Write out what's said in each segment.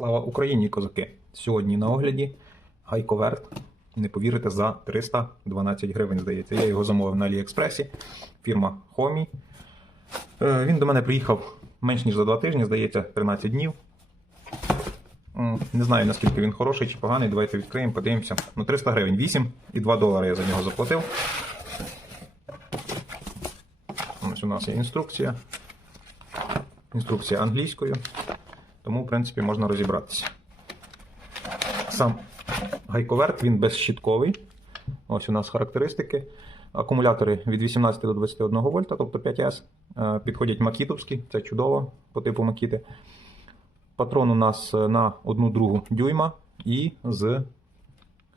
Слава Україні, козаки! Сьогодні на огляді гайковерт. Не повірите, за 312 гривень, здається. Я його замовив на Аліекспресі. Фірма Хомі. Е, Він до мене приїхав менш ніж за 2 тижні, здається, 13 днів. Не знаю, наскільки він хороший чи поганий. Давайте відкриємо, подивимося. Ну, 300 гривень, 8 і 2 долари я за нього заплатив. Ось у нас є інструкція. Інструкція англійською. Тому, в принципі, можна розібратися. Сам гайковерт, він безщітковий. Ось у нас характеристики. Акумулятори від 18 до 21 вольта, тобто 5С. Е, Підходять макітовські, це чудово по типу макіти. Патрон у нас е, на 1 другу дюйма і з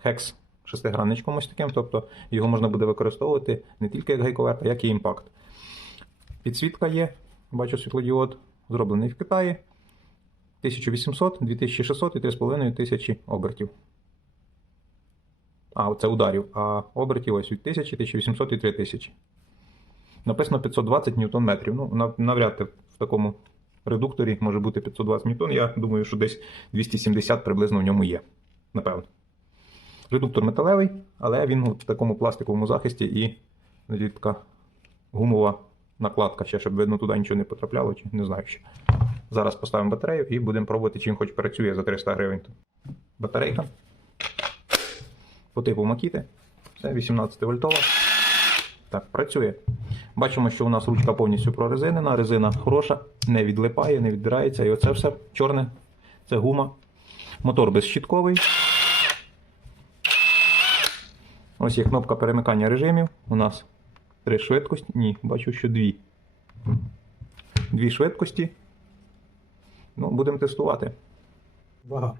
хекс шестигранничком ось таким. Тобто його можна буде використовувати не тільки як гайковерт, а як і імпакт. Підсвітка є, бачу світлодіод, зроблений в Китаї. 1800, 2600 і 3,5 тисячі обертів. А, це ударів. А обертів ось від 1000, 1800 і 3000. Написано 520 ньютон метрів. Ну, навряд в такому редукторі може бути 520 ньютон. Я думаю, що десь 270 приблизно в ньому є. Напевно. Редуктор металевий, але він в такому пластиковому захисті і така гумова накладка, ще, щоб видно туди нічого не потрапляло, чи не знаю ще. Зараз поставимо батарею і будемо пробувати, чим хоч працює за 300 гривень. Батарейка. По типу Макіти. Це 18 вольтова. Так, працює. Бачимо, що у нас ручка повністю прорезинена, резина хороша, не відлипає, не віддирається. І оце все чорне. Це гума. Мотор безщітковий. Ось є кнопка перемикання режимів. У нас три швидкості. Ні, бачу, що дві. Дві швидкості. Ну, будемо тестувати. Вага.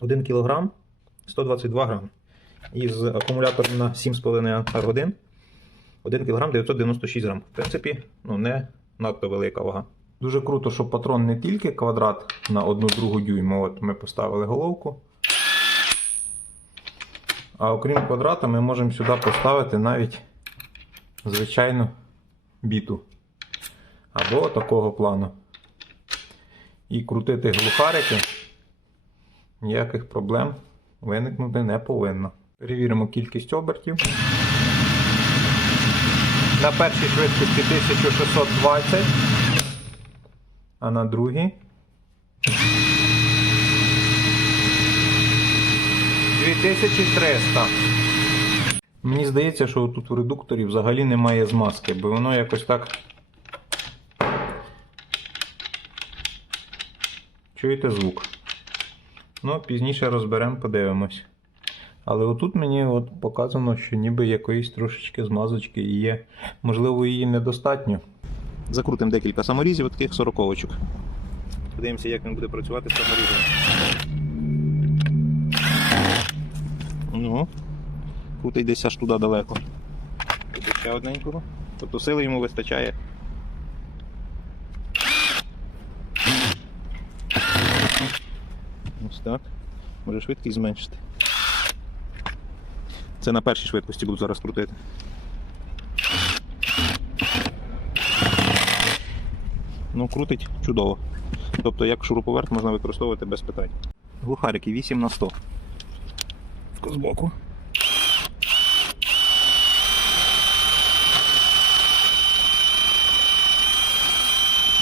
1 кг 122 грам. І з акумулятором на 7,5 Ах 1 1 кг 996 грам. В принципі, ну, не надто велика вага. Дуже круто, що патрон не тільки квадрат на 1 другу дюйма. От ми поставили головку. А окрім квадрата, ми можемо сюди поставити навіть звичайну біту. Або такого плану. І крутити глухарики ніяких проблем виникнути не повинно. Перевіримо кількість обертів. На першій швидкості 1620, а на другій 2300. Мені здається, що тут в редукторі взагалі немає змазки, бо воно якось так. Чуєте звук? Ну, пізніше розберемо, подивимось. Але отут мені от показано, що ніби якоїсь трошечки змазочки і є. Можливо, її недостатньо. Закрутимо декілька саморізів, таких сороковочок. Подивимося, як він буде працювати з саморізом. Ну, крутить десь аж туди далеко. Тут ще одненького. Тобто сили йому вистачає. Так. Може швидкість зменшити. Це на першій швидкості буду зараз крутити. Ну, крутить чудово. Тобто, як шуруповерт можна використовувати без питань. Глухарики 8 на 100. Збоку.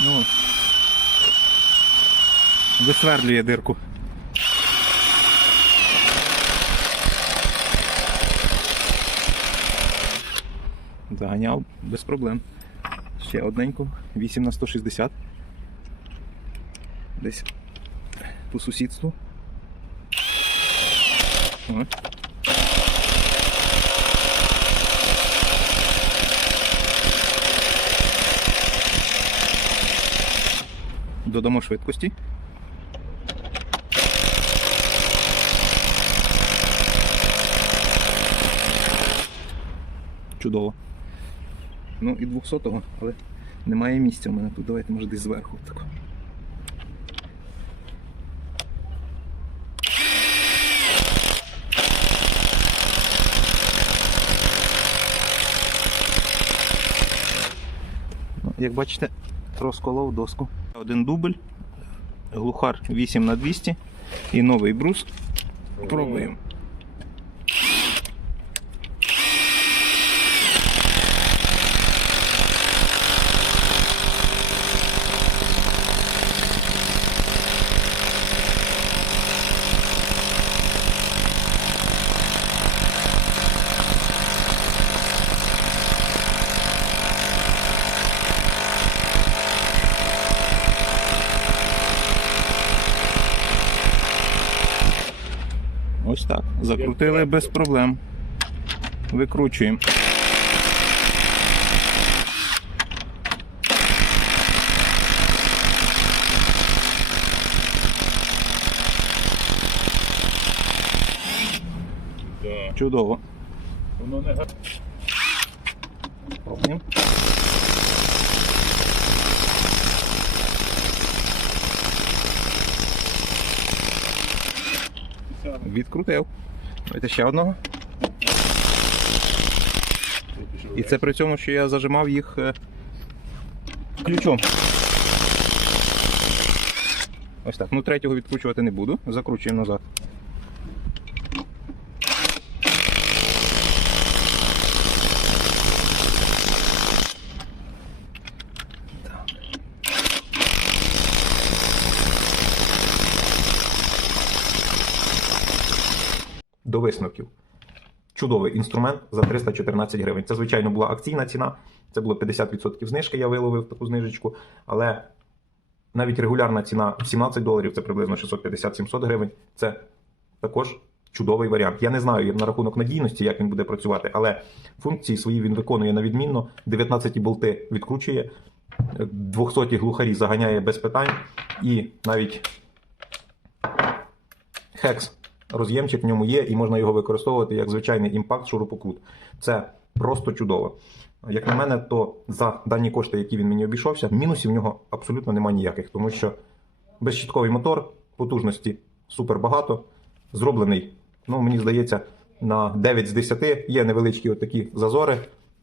Ну, висвердлює дирку. Заганяв без проблем. Ще одненько, 8 на 160. Десь по сусідству. О. Додамо швидкості. Чудово. Ну і 200-го, але немає місця у мене тут. Давайте, може, десь зверху. Так. Ну, як бачите, розколов доску. Один дубль глухар 8 на 200 і новий брус. Пробуємо. Ось так. Закрутили без проблем. Викручуємо. Чудово. Воно не га- Відкрутив. Давайте ще одного. І це при цьому, що я зажимав їх е, ключом. Ось так. Ну, третього відкручувати не буду. Закручуємо назад. До висновків. Чудовий інструмент за 314 гривень. Це, звичайно, була акційна ціна. Це було 50% знижки, я виловив таку знижечку. Але навіть регулярна ціна 17 доларів, це приблизно 650-700 гривень. Це також чудовий варіант. Я не знаю на рахунок надійності, як він буде працювати, але функції свої він виконує на відмінно. 19 болти відкручує, 200 глухарі заганяє без питань, і навіть хекс роз'ємчик в ньому є, і можна його використовувати як звичайний імпакт шурупокрут. Це просто чудово. Як на мене, то за дані кошти, які він мені обійшовся, мінусів в нього абсолютно немає ніяких, тому що безщітковий мотор, потужності супер багато, зроблений, ну мені здається, на 9 з 10 є невеличкі отакі зазори,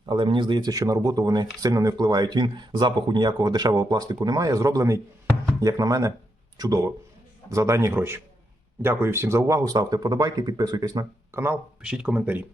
але мені здається, що на роботу вони сильно не впливають. Він запаху ніякого дешевого пластику немає, зроблений, як на мене, чудово за дані гроші. Дякую всім за увагу. Ставте подобайки, підписуйтесь на канал, пишіть коментарі.